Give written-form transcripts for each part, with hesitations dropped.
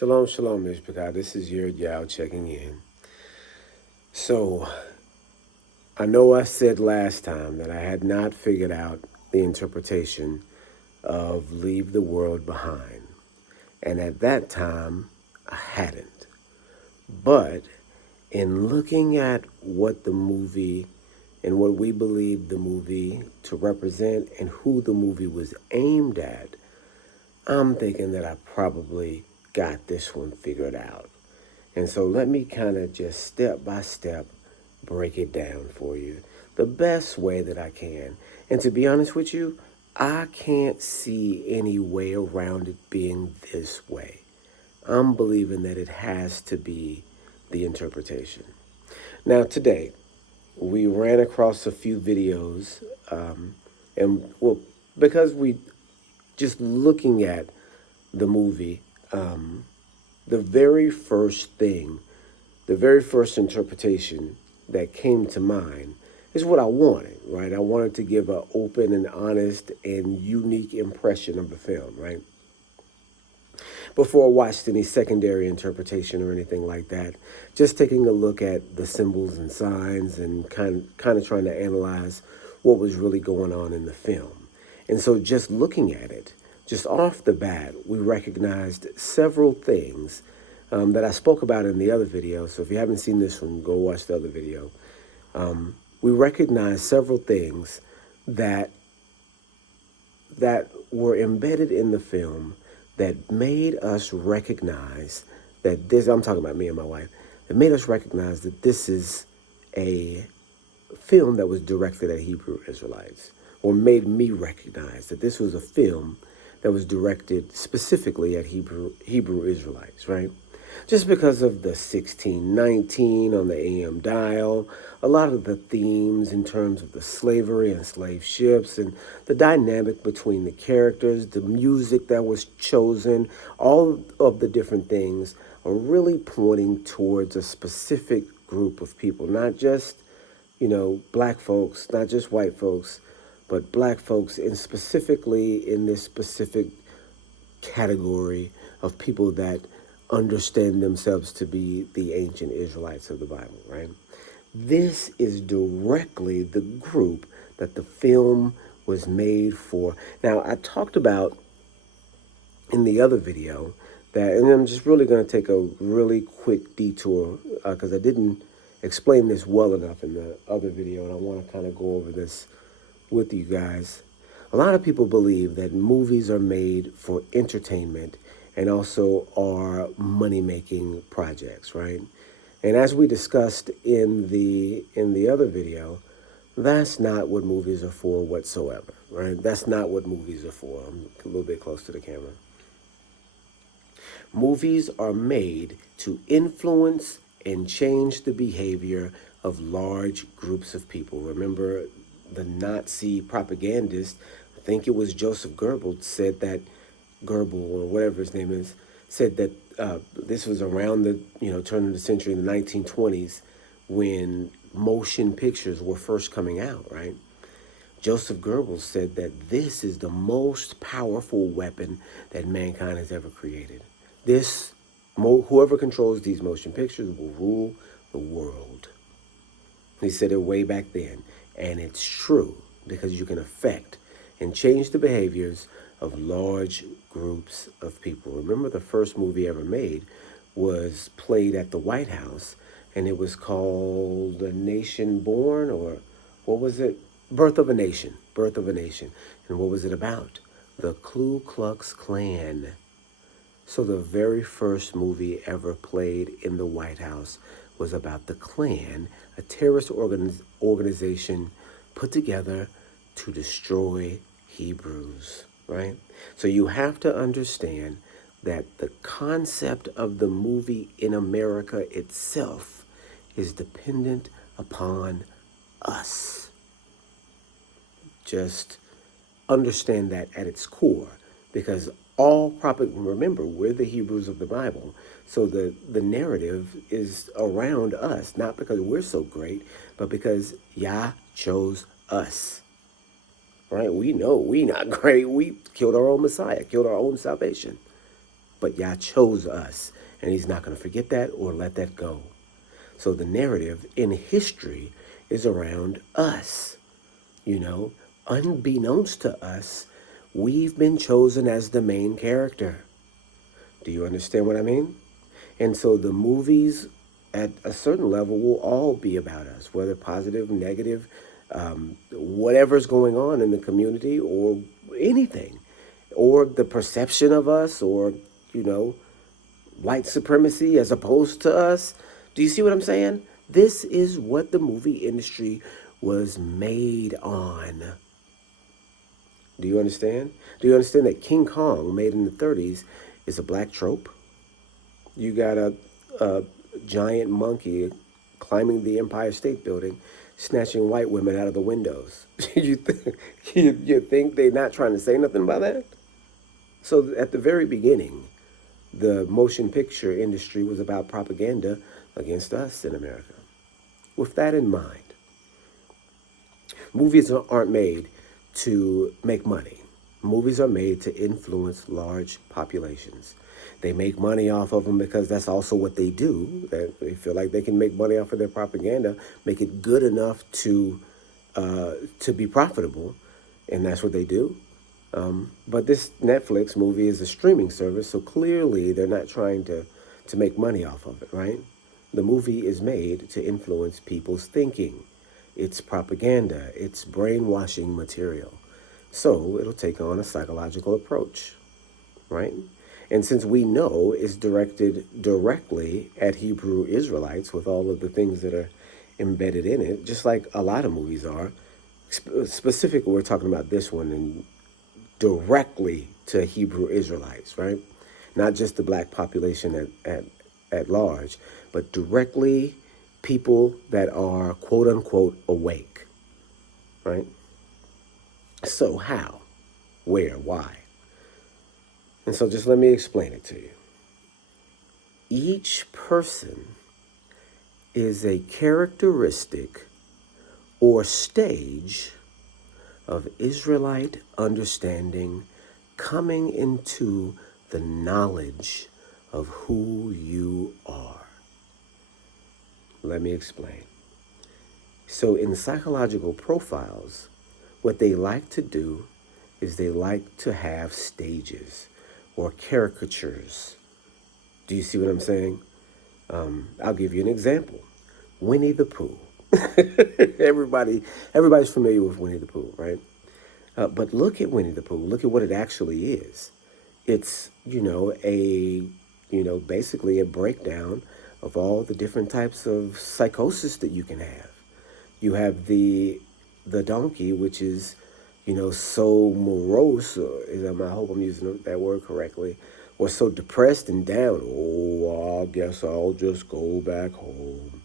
Shalom, shalom, Mishpachah. This is your Yao checking in. So, I know I said last time that I had not figured out the interpretation of Leave the World Behind. And at that time, I hadn't. But in looking at what the movie and what we believe the movie to represent and who the movie was aimed at, I'm thinking that I probably got this one figured out. And so let me kind of just step by step break it down for you the best way that I can. And to be honest with you, I can't see any way around it being this way. I'm believing that it has to be the interpretation. Now, today, we ran across a few videos, and well, because we just looking at the movie, the very first thing, the very first interpretation that came to mind is what I wanted, right? I wanted to give an open and honest and unique impression of the film, right? Before I watched any secondary interpretation or anything like that, just taking a look at the symbols and signs and kind of trying to analyze what was really going on in the film. And so just looking at it, just off the bat, we recognized several things that I spoke about in the other video. So if you haven't seen this one, go watch the other video. We recognized several things that were embedded in the film that made us recognize that this, I'm talking about me and my wife, that made us recognize that this is a film that was directed at Hebrew Israelites, or made me recognize that this was a film that was directed specifically at Hebrew Israelites, right? Just because of the 1619 on the AM dial, a lot of the themes in terms of the slavery and slave ships and the dynamic between the characters, the music that was chosen, all of the different things are really pointing towards a specific group of people, not just, black folks, not just white folks, but black folks, and specifically in this specific category of people that understand themselves to be the ancient Israelites of the Bible, right? This is directly the group that the film was made for. Now, I talked about in the other video that, and I'm just really going to take a really quick detour because I didn't explain this well enough in the other video, and I want to kind of go over this with you guys. A lot of people believe that movies are made for entertainment and also are money-making projects, right? And as we discussed in the other video, that's not what movies are for whatsoever, right? That's not what movies are for. I'm a little bit close to the camera. Movies are made to influence and change the behavior of large groups of people. Remember, the Nazi propagandist, I think it was Joseph Goebbels, said that, Goebbels or whatever his name is, said that this was around the turn of the century in the 1920s when motion pictures were first coming out, right? Joseph Goebbels said that this is the most powerful weapon that mankind has ever created. Whoever controls these motion pictures will rule the world. He said it way back then, and it's true because you can affect and change the behaviors of large groups of people. Remember, the first movie ever made was played at the White House, and it was called A Nation Born, or what was it? Birth of a Nation. Birth of a Nation. And what was it about? The Ku Klux Klan. So the very first movie ever played in the White House was about the Klan, a terrorist organization put together to destroy Hebrews, right? So you have to understand that the concept of the movie in America itself is dependent upon us. Just understand that at its core, because remember, we're the Hebrews of the Bible, so the narrative is around us, not because we're so great, but because Yah chose us, right? We know we not great. We killed our own Messiah, killed our own salvation. but Yah chose us, and he's not going to forget that or let that go. So the narrative in history is around us. You know, unbeknownst to us, we've been chosen as the main character. Do you understand what I mean? And so the movies at a certain level will all be about us, whether positive, negative, whatever's going on in the community or anything, or the perception of us, or, you know, white supremacy as opposed to us. Do you see what I'm saying? This is what the movie industry was made on. Do you understand? Do you understand that King Kong, made in the 30s, is a black trope? You got a giant monkey climbing the Empire State Building, snatching white women out of the windows. You think they're not trying to say nothing about that? So at the very beginning, the motion picture industry was about propaganda against us in America. With that in mind, movies aren't made to make money. Movies are made to influence large populations. They make money off of them because that's also what they do. They feel like they can make money off of their propaganda, make it good enough to be profitable, and that's what they do. But this Netflix movie is a streaming service, so clearly they're not trying to make money off of it, right? The movie is made to influence people's thinking. It's propaganda, it's brainwashing material. So it'll take on a psychological approach, right? And since we know it's directed directly at Hebrew Israelites with all of the things that are embedded in it, just like a lot of movies are, specifically we're talking about this one and directly to Hebrew Israelites, right? Not just the black population at large, but directly people that are quote unquote awake, right? So how, where, why? And so just let me explain it to you. Each person is a characteristic or stage of Israelite understanding coming into the knowledge of who you are. Let me explain. So in psychological profiles, what they like to do is they like to have stages or caricatures. Do you see what I'm saying? I'll give you an example. Winnie the Pooh. Everybody's familiar with Winnie the Pooh, right? But look at Winnie the Pooh. Look at what it actually is. It's, basically a breakdown of all the different types of psychosis that you can have. You have the donkey, which is, so morose, I hope I'm using that word correctly, or so depressed and down. Oh, I guess I'll just go back home.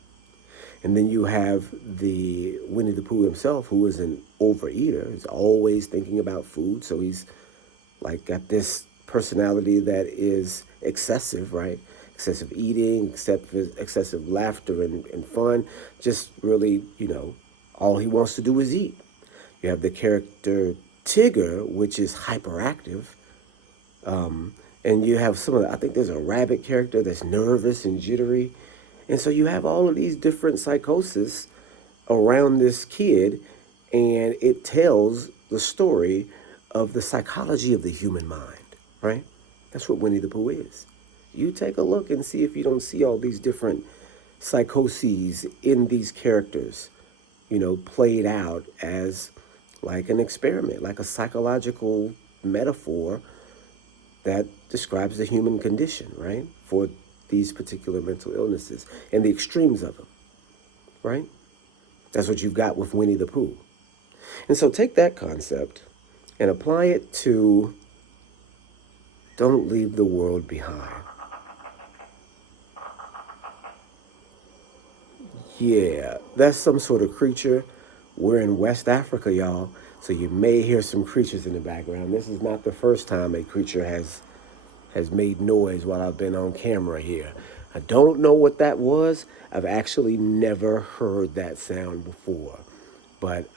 And then you have the Winnie the Pooh himself, who is an overeater. He's always thinking about food, so he's like got this personality that is excessive, right? Excessive eating, excessive laughter and fun. Just really, all he wants to do is eat. You have the character Tigger, which is hyperactive. And you have I think there's a rabbit character that's nervous and jittery. And so you have all of these different psychoses around this kid, and it tells the story of the psychology of the human mind, right? That's what Winnie the Pooh is. You take a look and see if you don't see all these different psychoses in these characters, played out as like an experiment, like a psychological metaphor that describes the human condition, right? For these particular mental illnesses and the extremes of them, right? That's what you've got with Winnie the Pooh. And so take that concept and apply it to don't leave the world behind. Yeah, that's some sort of creature. We're in West Africa, y'all, so you may hear some creatures in the background. This is not the first time a creature has made noise while I've been on camera here. I don't know what that was. I've actually never heard that sound before. But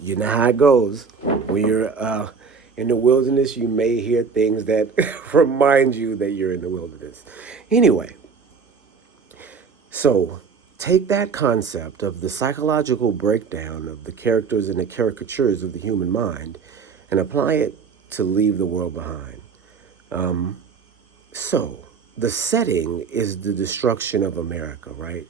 you know how it goes when you're In the wilderness, you may hear things that remind you that you're in the wilderness. Anyway, so take that concept of the psychological breakdown of the characters and the caricatures of the human mind and apply it to leave the world behind. So the setting is the destruction of America, right?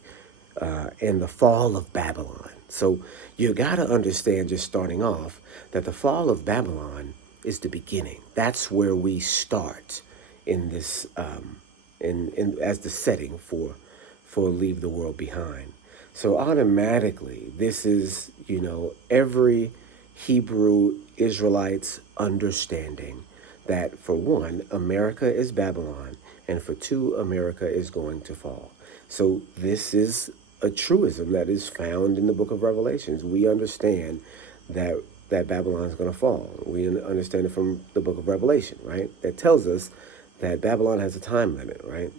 And the fall of Babylon. So you got to understand, just starting off, that the fall of Babylon is the beginning. That's where we start in this, in as the setting for leave the world behind. So automatically, this is, every Hebrew Israelite's understanding that, for one, America is Babylon, and for two, America is going to fall. So this is a truism that is found in the book of Revelations. We understand that Babylon is going to fall. We understand it from the book of Revelation, right? That tells us that Babylon has a time limit, right?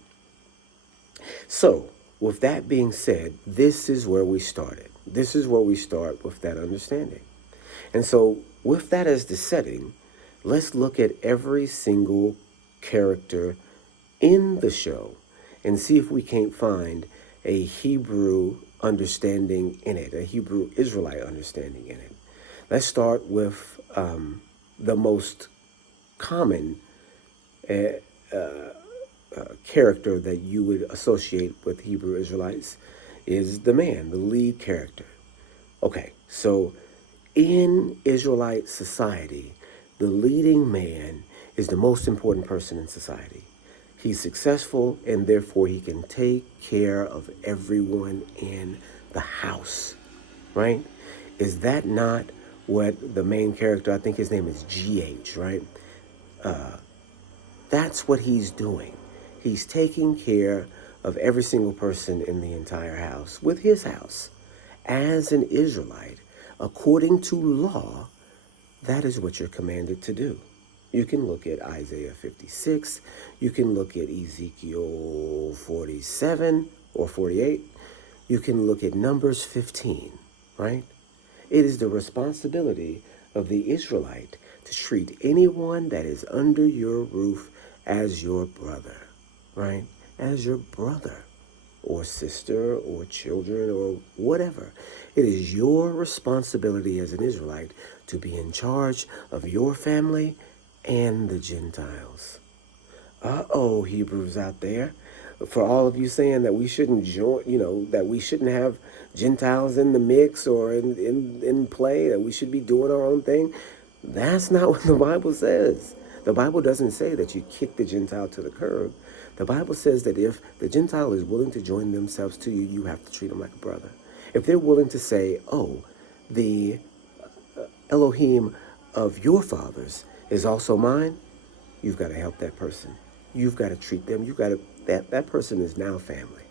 So, with that being said, this is where we started. This is where we start with that understanding. And so, with that as the setting, let's look at every single character in the show and see if we can't find a Hebrew understanding in it, a Hebrew Israelite understanding in it. Let's start with the most common character that you would associate with Hebrew Israelites is the man, the lead character. Okay, so in Israelite society, the leading man is the most important person in society. He's successful, and therefore he can take care of everyone in the house, right? Is that not what the main character, I think his name is GH, right? That's what he's doing. He's taking care of every single person in the entire house with his house. As an Israelite, according to law, that is what you're commanded to do. You can look at Isaiah 56. You can look at Ezekiel 47 or 48. You can look at Numbers 15, right? It is the responsibility of the Israelite to treat anyone that is under your roof as your brother, right? As your brother or sister or children or whatever. It is your responsibility as an Israelite to be in charge of your family and the Gentiles. Uh-oh, Hebrews out there. For all of you saying that we shouldn't join, that we shouldn't have Gentiles in the mix or in play, that we should be doing our own thing. That's not what the Bible says. The Bible doesn't say that you kick the Gentile to the curb. The Bible says that if the Gentile is willing to join themselves to you, you have to treat them like a brother. If they're willing to say, oh, the Elohim of your fathers is also mine, you've got to help that person. You've got to treat them. That person is now family.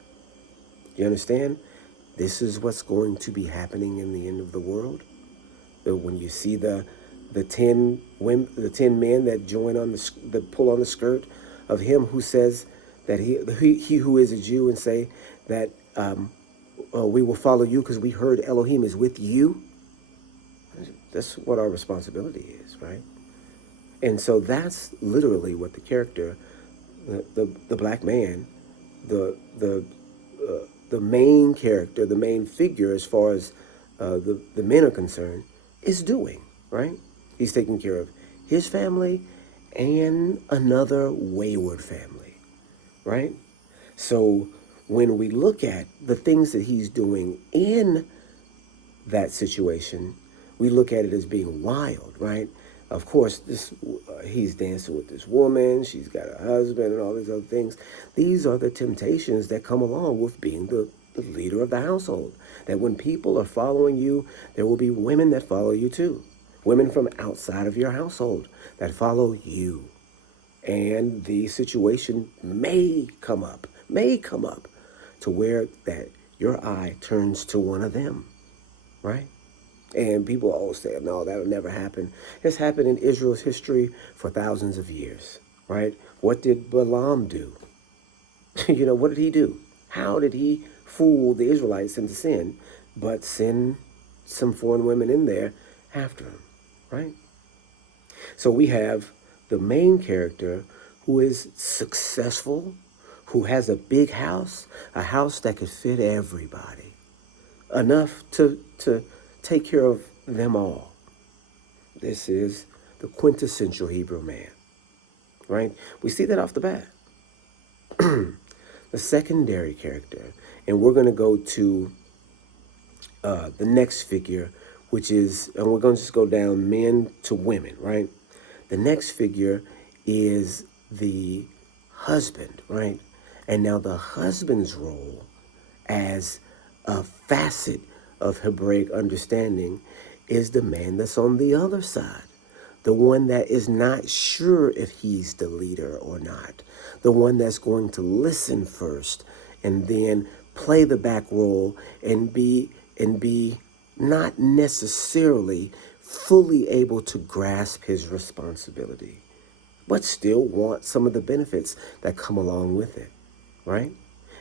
You understand? This is what's going to be happening in the end of the world. When you see the 10 women, the 10 men that join on the pull on the skirt of him who says that he who is a Jew and say that we will follow you because we heard Elohim is with you. That's what our responsibility is, right? And so that's literally what the character, the black man, the main character, the main figure as far as the men are concerned, is doing, right? He's taking care of his family and another wayward family, right? So when we look at the things that he's doing in that situation, we look at it as being wild, right? Of course, he's dancing with this woman. She's got a husband and all these other things. These are the temptations that come along with being the leader of the household. That when people are following you, there will be women that follow you too. Women from outside of your household that follow you. And the situation may come up to where that your eye turns to one of them, right? And people always say, no, that'll never happen. It's happened in Israel's history for thousands of years, right? What did Balaam do? What did he do? How did he fool the Israelites into sin, but send some foreign women in there after him, right? So we have the main character who is successful, who has a big house, a house that could fit everybody, enough to take care of them all. This is the quintessential Hebrew man, right? We see that off the bat. The secondary character, and we're going to go to the next figure, which is, and we're going to just go down men to women, right? The next figure is the husband, right? And now the husband's role as a facet of Hebraic understanding is the man that's on the other side, the one that is not sure if he's the leader or not, the one that's going to listen first and then play the back role and be not necessarily fully able to grasp his responsibility, but still want some of the benefits that come along with it, right?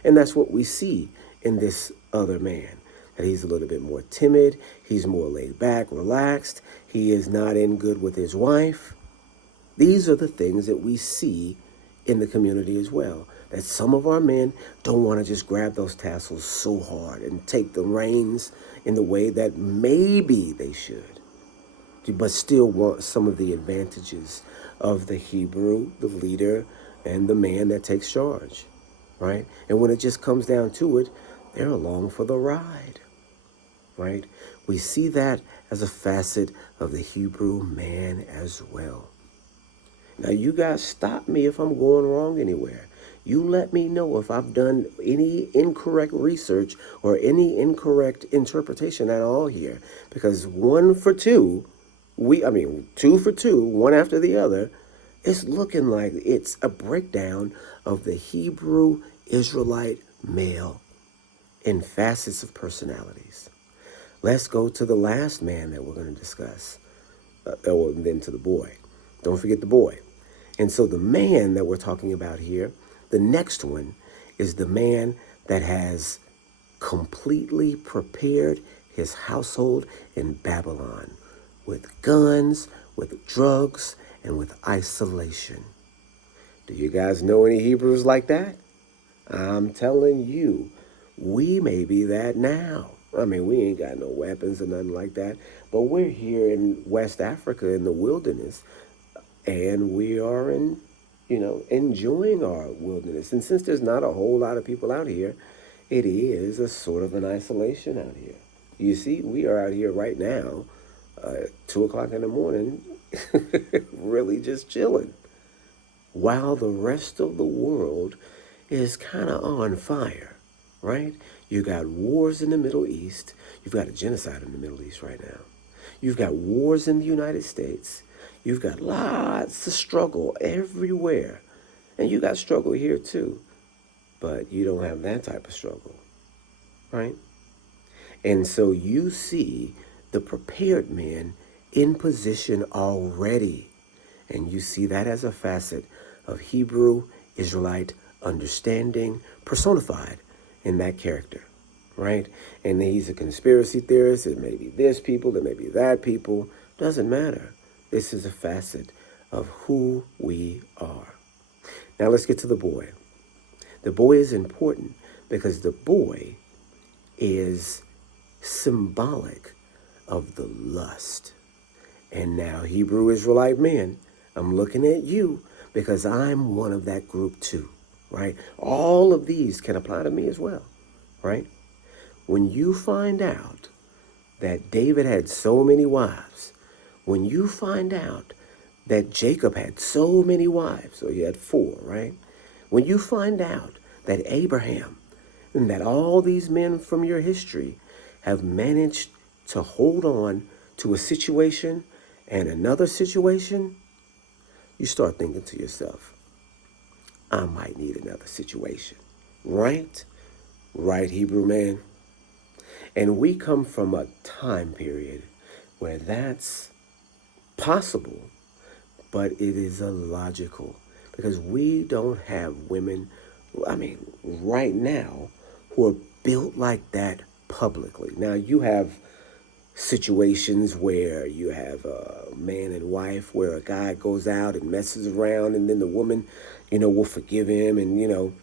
And that's what we see in this other man, that he's a little bit more timid, he's more laid back, relaxed, he is not in good with his wife. These are the things that we see in the community as well, that some of our men don't want to just grab those tassels so hard and take the reins in the way that maybe they should, but still want some of the advantages of the Hebrew, the leader, and the man that takes charge, right? And when it just comes down to it, they're along for the ride, right? We see that as a facet of the Hebrew man as well. Now, you guys stop me if I'm going wrong anywhere. You let me know if I've done any incorrect research or any incorrect interpretation at all here. Because one for two, two for two, one after the other, it's looking like it's a breakdown of the Hebrew Israelite male in facets of personalities. Let's go to the last man that we're going to discuss, and then to the boy. Don't forget the boy. And so the man that we're talking about here, the next one, is the man that has completely prepared his household in Babylon with guns, with drugs, and with isolation. Do you guys know any Hebrews like that? I'm telling you, we may be that now. I mean, we ain't got no weapons or nothing like that, but we're here in West Africa in the wilderness, and we are enjoying our wilderness. And since there's not a whole lot of people out here, it is a sort of an isolation out here. You see, we are out here right now, 2 o'clock in the morning, really just chilling, while the rest of the world is kind of on fire, right? You got wars in the Middle East. You've got a genocide in the Middle East right now. You've got wars in the United States. You've got lots of struggle everywhere. And you got struggle here too. But you don't have that type of struggle, right? And so you see the prepared men in position already. And you see that as a facet of Hebrew Israelite understanding personified in that character, right? And he's a conspiracy theorist. It may be this people, it may be that people. Doesn't matter. This is a facet of who we are. Now let's get to the boy. The boy is important because the boy is symbolic of the lust. And now, Hebrew Israelite men, I'm looking at you because I'm one of that group too, right? All of these can apply to me as well, right? When you find out that David had so many wives, when you find out that Jacob had so many wives, so he had 4, right? When you find out that Abraham and that all these men from your history have managed to hold on to a situation and another situation, you start thinking to yourself, I might need another situation, right? Right, Hebrew man? And we come from a time period where that's possible, but it is illogical because we don't have women, right now, who are built like that publicly. Now, you have situations where you have a man and wife, where a guy goes out and messes around, and then the woman, will forgive him, and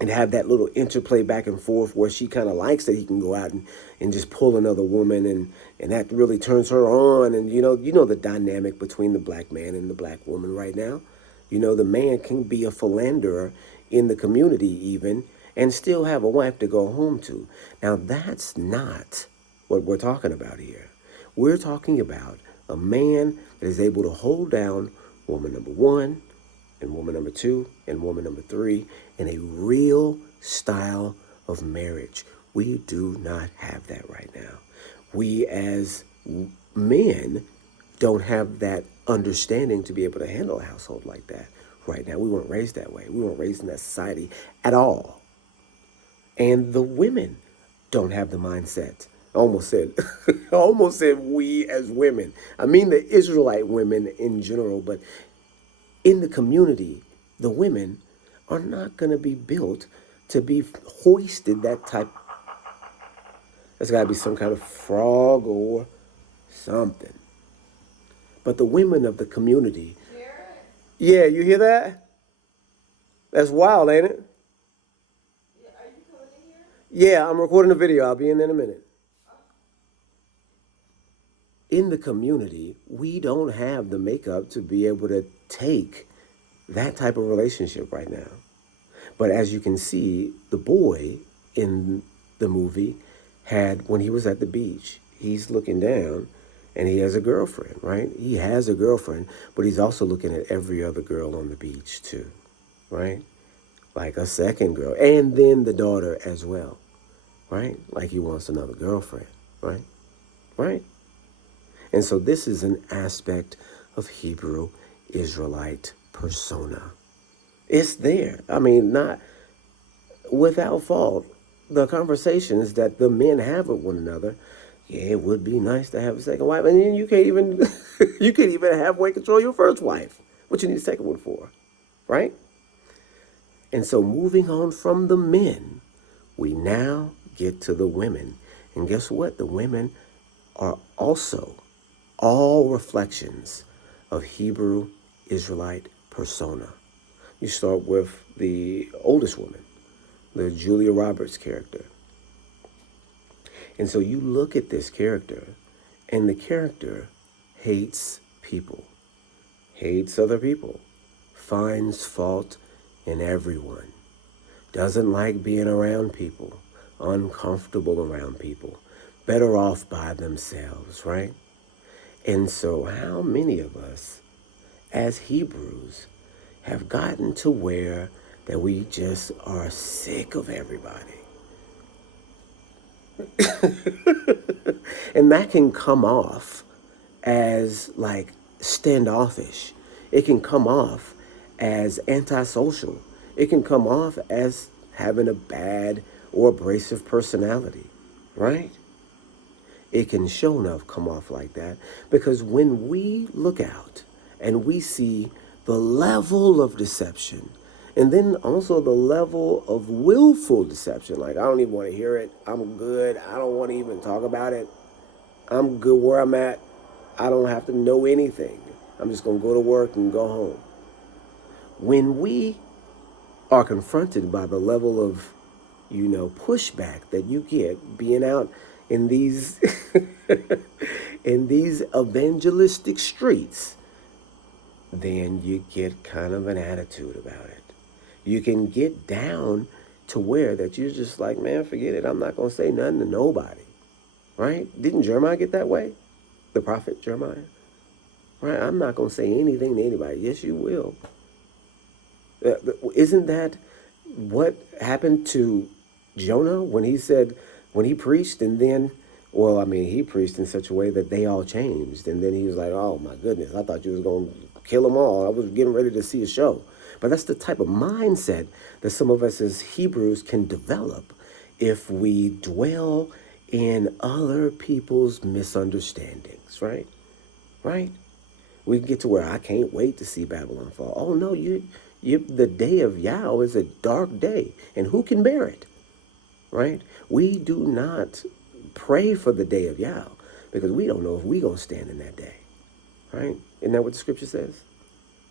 and have that little interplay back and forth where she kind of likes that he can go out and just pull another woman, and that really turns her on. And you know the dynamic between the black man and the black woman right now. The man can be a philanderer in the community even, and still have a wife to go home to. Now that's not what we're talking about here. We're talking about a man that is able to hold down woman number one, and woman number two, and woman number three, in a real style of marriage. We do not have that right now. We as men don't have that understanding to be able to handle a household like that right now. We weren't raised that way. We weren't raised in that society at all. And the women don't have the mindset. I almost said, I almost said we as women. I mean the Israelite women in general, but in the community, the women are not going to be built to be hoisted that type. There's got to be some kind of frog or something. But the women of the community. Yeah, you hear that? That's wild, ain't it? Are you coming in here? Yeah, I'm recording a video. I'll be in a minute. In the community, we don't have the makeup to be able to take that type of relationship right now. But as you can see, the boy in the movie had, when he was at the beach, he's looking down and he has a girlfriend, right? He has a girlfriend, but he's also looking at every other girl on the beach too, right? Like a second girl, and then the daughter as well, right? Like he wants another girlfriend, right? Right? And so this is an aspect of Hebrew Israelite persona. It's there. I mean, not without fault. The conversations that the men have with one another, yeah, it would be nice to have a second wife. And then you can't even you can't even halfway control your first wife. What you need a second one for, right? And so moving on from the men, we now get to the women. And guess what? The women are also all reflections of Hebrew Israelite persona. You start with the oldest woman, the Julia Roberts character. And so you look at this character, and the character hates people, hates other people, finds fault in everyone, doesn't like being around people, uncomfortable around people, better off by themselves, right? And so how many of us as Hebrews have gotten to where that we just are sick of everybody? And that can come off as like standoffish. It can come off as antisocial. It can come off as having a bad or abrasive personality, right? It can sure enough come off like that, because when we look out and we see the level of deception, and then also the level of willful deception, like I don't even want to hear it, I'm good, I don't want to even talk about it, I'm good where I'm at, I don't have to know anything, I'm just going to go to work and go home. When we are confronted by the level of, pushback that you get being out in these in these evangelistic streets, then you get kind of an attitude about it. You can get down to where that you're just like, man, forget it. I'm not going to say nothing to nobody. Right? Didn't Jeremiah get that way? The prophet Jeremiah? Right? I'm not going to say anything to anybody. Yes, you will. Isn't that what happened to Jonah when he preached, and then, well, I mean, he preached in such a way that they all changed. And then he was like, oh my goodness, I thought you was going to kill them all. I was getting ready to see a show. But that's the type of mindset that some of us as Hebrews can develop if we dwell in other people's misunderstandings, right? Right? We can get to where I can't wait to see Babylon fall. Oh no, the day of Yah is a dark day, and who can bear it? Right? We do not pray for the day of Yah. because we don't know if we going to stand in that day, right? Isn't that what the scripture says?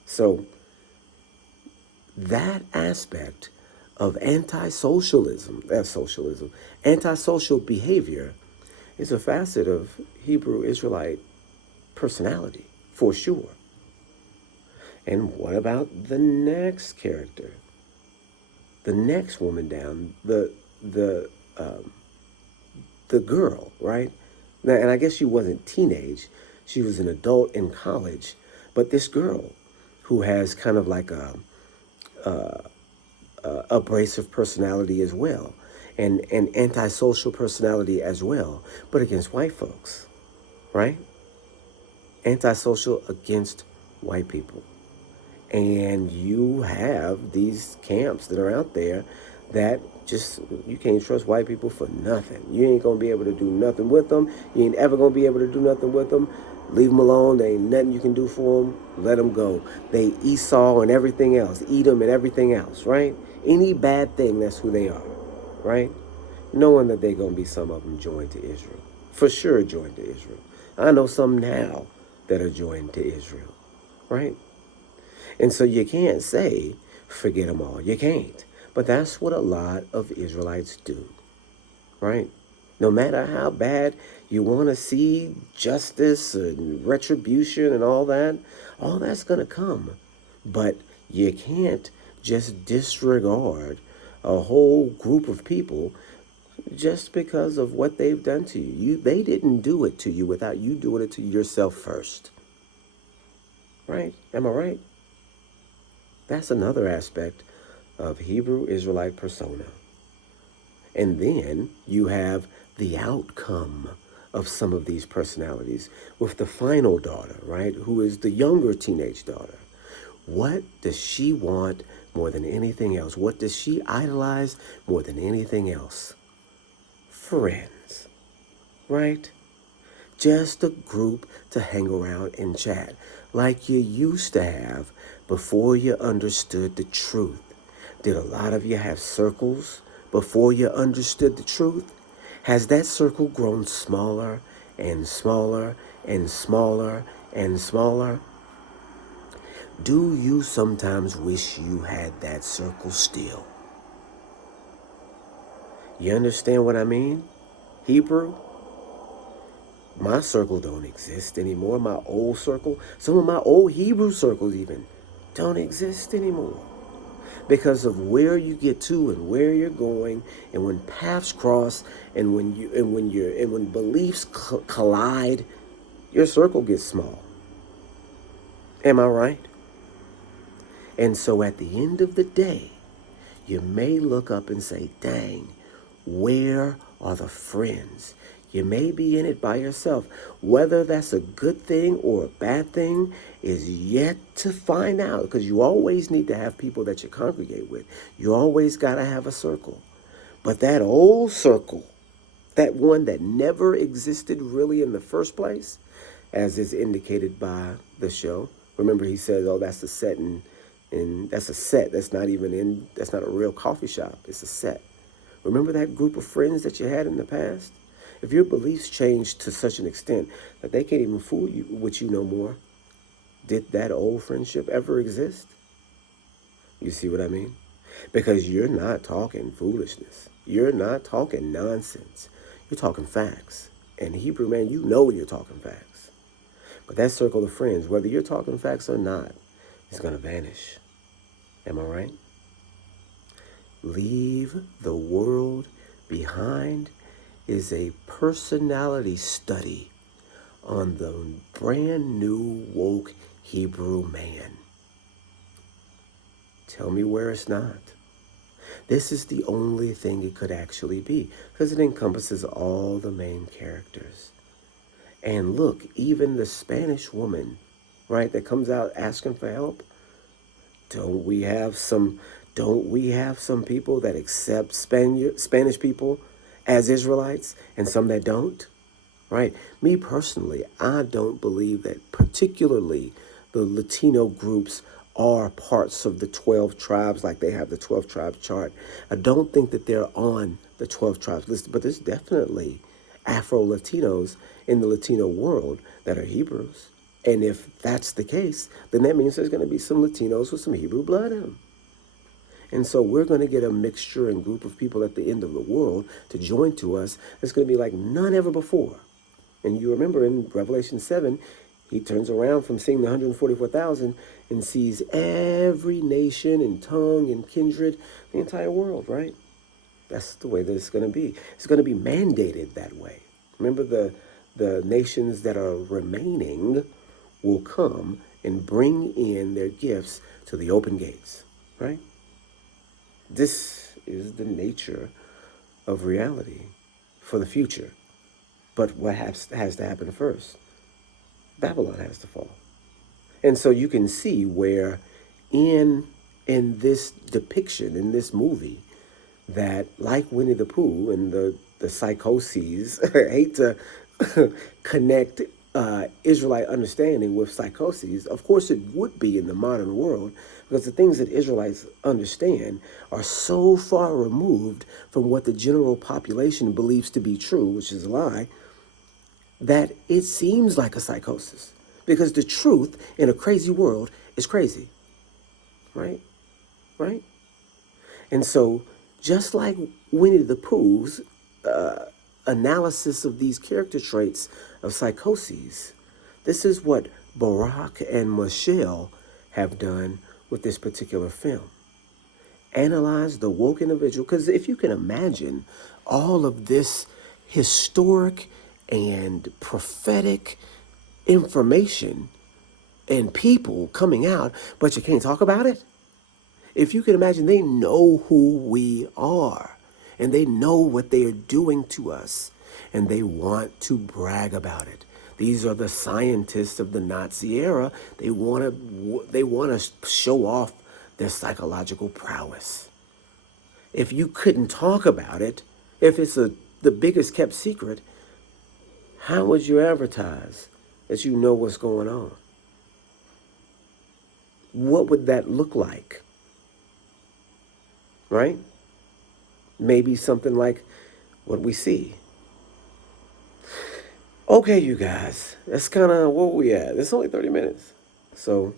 So that aspect of antisocial behavior is a facet of Hebrew Israelite personality, for sure. And what about the next character? The next woman down, the um, the girl, right? Now, and I guess she wasn't teenage; she was an adult in college. But this girl, who has kind of like a abrasive personality as well, and an antisocial personality as well, but against white folks, right? Antisocial against white people. And you have these camps that are out there that just, you can't trust white people for nothing. You ain't gonna be able to do nothing with them. You ain't ever gonna be able to do nothing with them. Leave them alone. There ain't nothing you can do for them. Let them go. They Esau and everything else, Edom and everything else, right? Any bad thing, that's who they are, right? Knowing that they're gonna be, some of them joined to Israel, for sure joined to Israel. I know some now that are joined to Israel, right? And so you can't say, forget them all. You can't. But that's what a lot of Israelites do, right? No matter how bad you want to see justice and retribution and all that's going to come. But you can't just disregard a whole group of people just because of what they've done to you. They didn't do it to you without you doing it to yourself first. Right? Am I right? That's another aspect of Hebrew Israelite persona. And then you have the outcome of some of these personalities with the final daughter, right? Who is the younger teenage daughter. What does she want more than anything else? What does she idolize more than anything else? Friends, right? Just a group to hang around and chat like you used to have before you understood the truth. Did a lot of you have circles before you understood the truth? Has that circle grown smaller and smaller and smaller and smaller? Do you sometimes wish you had that circle still? You understand what I mean? Hebrew? My circle don't exist anymore. My old circle, some of my old Hebrew circles even, don't exist anymore because of where you get to and where you're going, and when paths cross, and when beliefs collide, your circle gets small. Am I right? And so at the end of the day, you may look up and say, dang, where are the friends? You may be in it by yourself. Whether that's a good thing or a bad thing is yet to find out, because you always need to have people that you congregate with. You always got to have a circle. But that old circle, that one that never existed really in the first place, as is indicated by the show. Remember, he says, oh, that's the set, and that's a set. That's not a real coffee shop. It's a set. Remember that group of friends that you had in the past? If your beliefs changed to such an extent that they can't even fool you with you no more, did that old friendship ever exist? You see what I mean? Because you're not talking foolishness. You're not talking nonsense. You're talking facts. And Hebrew, man, you know you're talking facts. But that circle of friends, whether you're talking facts or not, is going to vanish. Am I right? Leave the world behind is a personality study on the brand new woke Hebrew man. Tell me where it's not. This is the only thing it could actually be, because it encompasses all the main characters. And look, even the Spanish woman, right, that comes out asking for help, don't we have some people that accept Spanish people as Israelites and some that don't? Right? Me personally, I don't believe that particularly the Latino groups are parts of the 12 tribes like they have the 12 tribes chart. I don't think that they're on the 12 tribes list, but there's definitely Afro-Latinos in the Latino world that are Hebrews. And if that's the case, then that means there's going to be some Latinos with some Hebrew blood in them. And so we're going to get a mixture and group of people at the end of the world to join to us that's going to be like none ever before. And you remember in Revelation 7, he turns around from seeing the 144,000 and sees every nation and tongue and kindred, the entire world, right? That's the way that it's going to be. It's going to be mandated that way. Remember, the nations that are remaining will come and bring in their gifts to the open gates, right? This is the nature of reality for the future. But what has to happen first? Babylon has to fall. And so you can see where in this depiction, in this movie, that like Winnie the Pooh and the psychoses, I hate to connect Israelite understanding with psychoses. Of course, it would be in the modern world because the things that Israelites understand are so far removed from what the general population believes to be true, which is a lie, that it seems like a psychosis. Because the truth in a crazy world is crazy, right? Right? And so, just like Winnie the Pooh's analysis of these character traits of psychoses, this is what Barack and Michelle have done with this particular film. Analyze the woke individual, because if you can imagine all of this historic and prophetic information and people coming out, but you can't talk about it. If you can imagine, they know who we are and they know what they are doing to us and they want to brag about it. These are the scientists of the Nazi era. They want to show off their psychological prowess. If you couldn't talk about it, if it's the biggest kept secret, how would you advertise that you know what's going on? What would that look like? Right? Maybe something like what we see. Okay, you guys, that's kind of what we at. It's only 30 minutes. So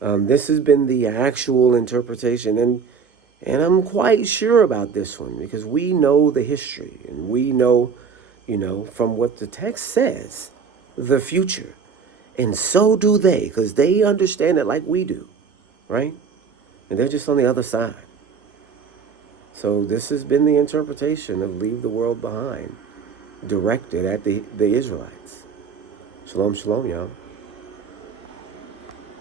this has been the actual interpretation, and I'm quite sure about this one because we know the history and we know, from what the text says, the future. And so do they, because they understand it like we do, right? And they're just on the other side. So this has been the interpretation of Leave the World Behind, directed at the Israelites. Shalom, shalom, y'all.